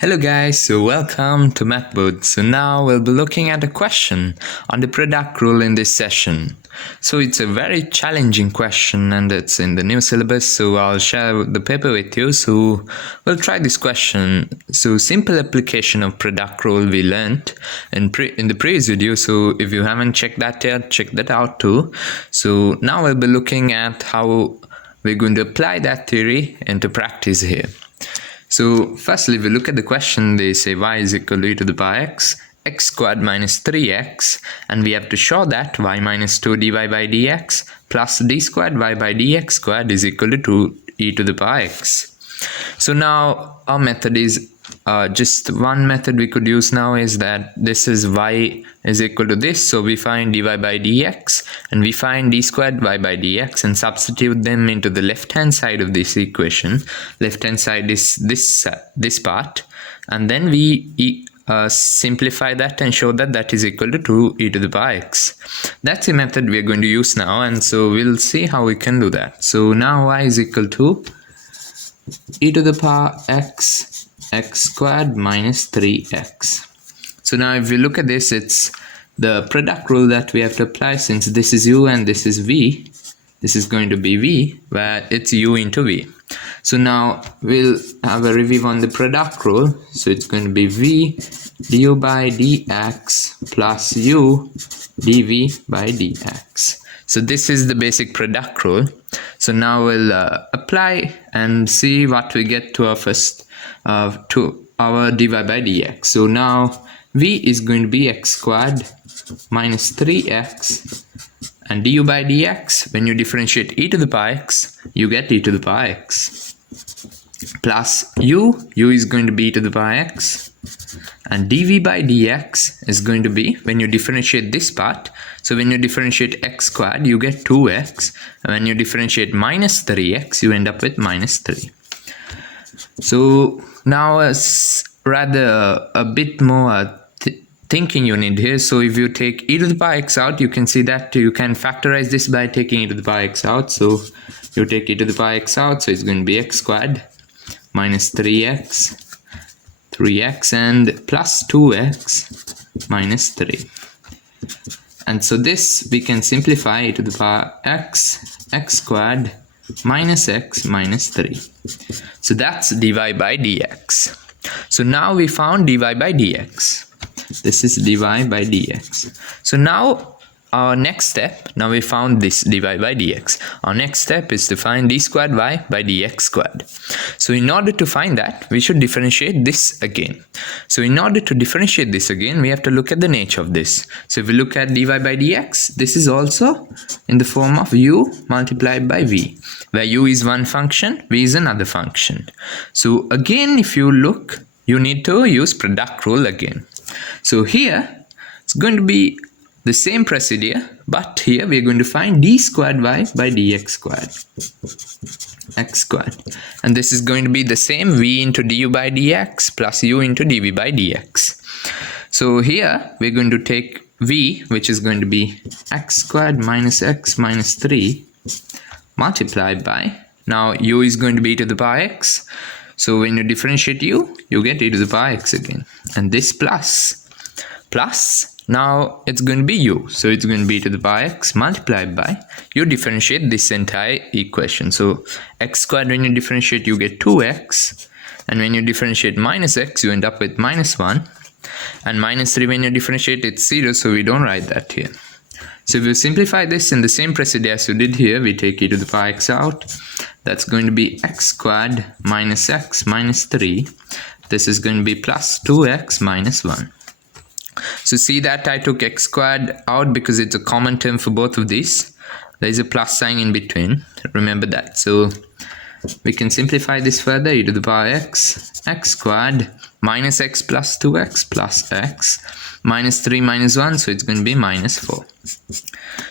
Hello guys, so welcome to MathBoot. So now we'll be looking at a question on the product rule in this session. So it's a very challenging question and it's in the new syllabus, so I'll share the paper with you. So we'll try this question. So simple application of product rule we learned in the previous video. So if you haven't checked that yet, check that out too. So now we'll be looking at how we're going to apply that theory into practice here. So firstly, if we look at the question, they say y is equal to e to the power x squared minus 3x, and we have to show that y minus 2 dy by dx plus d squared y by dx squared is equal to 2 e to the power x. So now our method is just one method we could use now is that this is y is equal to this, so we find dy by dx and we find d squared y by dx and substitute them into the left hand side of this equation. Left hand side is this part, and then we simplify that and show that that is equal to 2 e to the power x. That's the method we are going to use now, and so we'll see how we can do that. So now y is equal to e to the power x squared minus 3x. So now if we look at this, it's the product rule that we have to apply. Since this is u and this is v, this is going to be v, where it's u into v. So now we'll have a review on the product rule. So it's going to be v du by dx plus u dv by dx. So this is the basic product rule. So now we'll apply and see what we get to our first to our dy by dx. So now v is going to be x squared minus 3x, and du by dx, when you differentiate e to the power x, you get e to the power x, plus u is going to be e to the power x, and dv by dx is going to be, when you differentiate this part, so when you differentiate x squared, you get 2x, and when you differentiate minus 3x, you end up with minus 3. So now rather a bit more thinking you need here. So if you take e to the power x out, you can see that you can factorize this by taking e to the power x out. So you take e to the power x out, so it's going to be x squared minus 3x and plus 2x minus 3. And so this we can simplify e to the power x squared minus x minus 3. So that's dy by dx. So now we found dy by dx. This is dy by dx. So now our next step, now we found this dy by dx. Our next step is to find d squared y by dx squared. So in order to find that, we should differentiate this again. So in order to differentiate this again, we have to look at the nature of this. So if we look at dy by dx, this is also in the form of u multiplied by v, where u is one function, v is another function. So again, if you look, you need to use product rule again. So here, it's going to be the same procedure, but here we are going to find d squared y by dx squared, x squared. And this is going to be the same v into du by dx plus u into dv by dx. So here we're going to take v, which is going to be x squared minus x minus 3 multiplied by, now u is going to be e to the power x. So when you differentiate u, you get e to the power x again. And this plus, now it's going to be u. So it's going to be e to the power x multiplied by, you differentiate this entire equation. So x squared, when you differentiate, you get 2x. And when you differentiate minus x, you end up with minus 1. And minus 3, when you differentiate, it's 0. So we don't write that here. So if you simplify this in the same procedure as you did here, we take e to the power x out. That's going to be x squared minus x minus 3. This is going to be plus 2x minus 1. So see that I took x squared out because it's a common term for both of these. There is a plus sign in between. Remember that. So we can simplify this further. E to the power x squared minus x plus 2x plus x minus 3 minus 1. So it's going to be minus 4.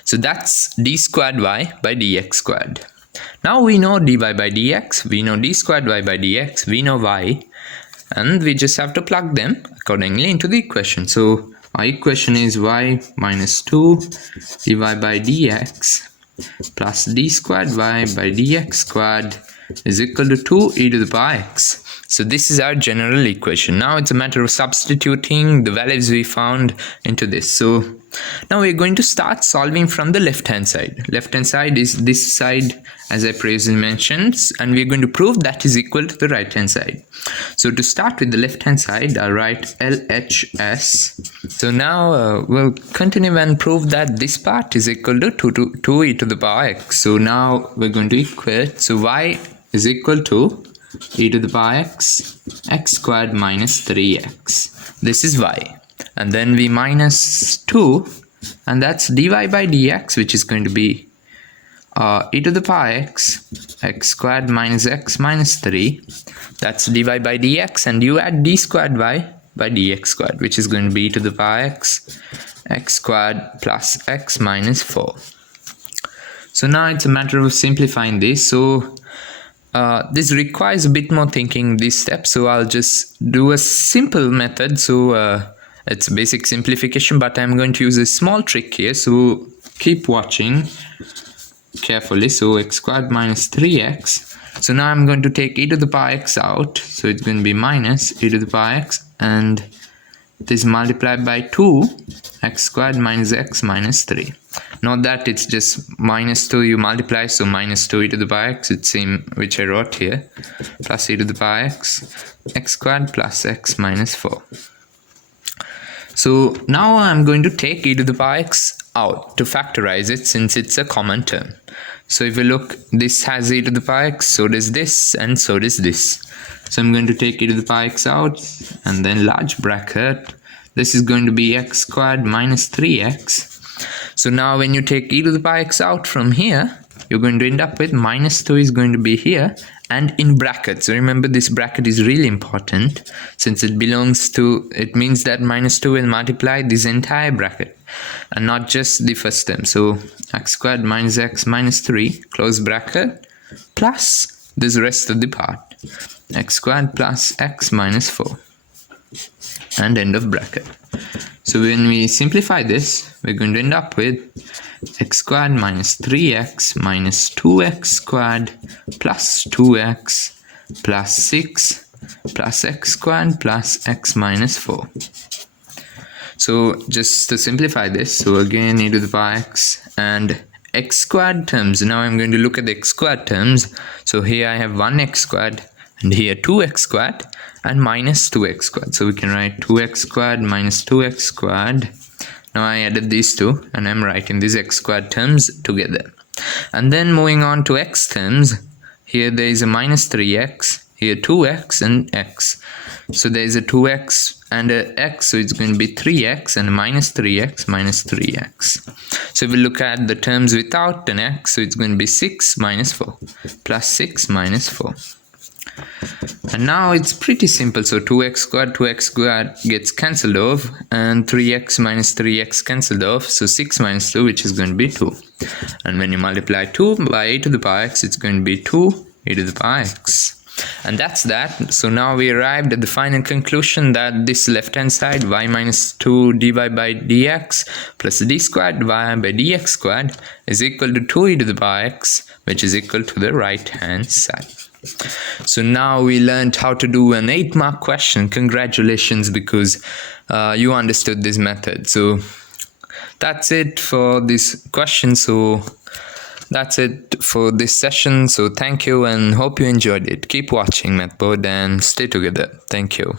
So that's d squared y by dx squared. Now we know dy by dx, we know d squared y by dx, we know y, and we just have to plug them accordingly into the equation. So our equation is y minus 2 dy by dx plus d squared y by dx squared is equal to 2 e to the power x. So this is our general equation. Now it's a matter of substituting the values we found into this. So now we're going to start solving from the left hand side. Left hand side is this side, as I previously mentioned, and we're going to prove that is equal to the right hand side. So to start with the left hand side, I'll write LHS. So now we'll continue and prove that this part is equal to 2 e to the power x. So now we're going to equate. So y is equal to e to the power x squared minus 3x. This is y. And then we minus 2, and that's dy by dx, which is going to be e to the power x squared minus x minus 3. That's dy by dx, and you add d squared y by dx squared, which is going to be e to the power x squared plus x minus 4. So now it's a matter of simplifying this. So this requires a bit more thinking, this step, so I'll just do a simple method. So it's basic simplification, but I'm going to use a small trick here, so keep watching carefully. So x squared minus 3x. So now I'm going to take e to the power x out, so it's going to be minus e to the power x, and this multiplied by 2 x squared minus x minus 3. Not that it's just minus 2 you multiply, so minus 2 e to the power x, it's same which I wrote here, plus e to the power x squared plus x minus 4. So now I'm going to take e to the power x out to factorize it, since it's a common term. So if you look, this has e to the power x, so does this, and so does this. So I'm going to take e to the power x out, and then large bracket, this is going to be x squared minus 3x. So now when you take e to the power x out from here, you're going to end up with minus 2 is going to be here, and in brackets. So remember, this bracket is really important, since it belongs to, it means that minus 2 will multiply this entire bracket and not just the first term. So x squared minus x minus 3, close bracket, plus this rest of the part, x squared plus x minus 4, and end of bracket. So when we simplify this, we're going to end up with x squared minus 3x minus 2x squared plus 2x plus 6 plus x squared plus x minus 4. So just to simplify this, so again e to the power x and x squared terms. Now I'm going to look at the x squared terms. So here I have 1x squared, and here 2x squared, and minus 2x squared. So we can write 2x squared minus 2x squared. Now I added these two, and I'm writing these x squared terms together. And then moving on to x terms, here there is a minus 3x, here 2x and x. So there is a 2x and a x, so it's going to be 3x and a minus 3x minus 3x. So if we look at the terms without an x, so it's going to be 6 minus 4 plus 6 minus 4. And now it's pretty simple. So 2x squared gets cancelled off, and 3x minus 3x cancelled off. So 6 minus 2, which is going to be 2. And when you multiply 2 by e to the power x, it's going to be 2 e to the power x. And that's that. So now we arrived at the final conclusion that this left hand side, y minus 2 dy by dx plus d squared y by dx squared, is equal to 2 e to the power x, which is equal to the right hand side. So now we learned how to do an 8-mark question. Congratulations, because you understood this method. So that's it for this question. So that's it for this session. So thank you, and hope you enjoyed it. Keep watching Mathboard and stay together. Thank you.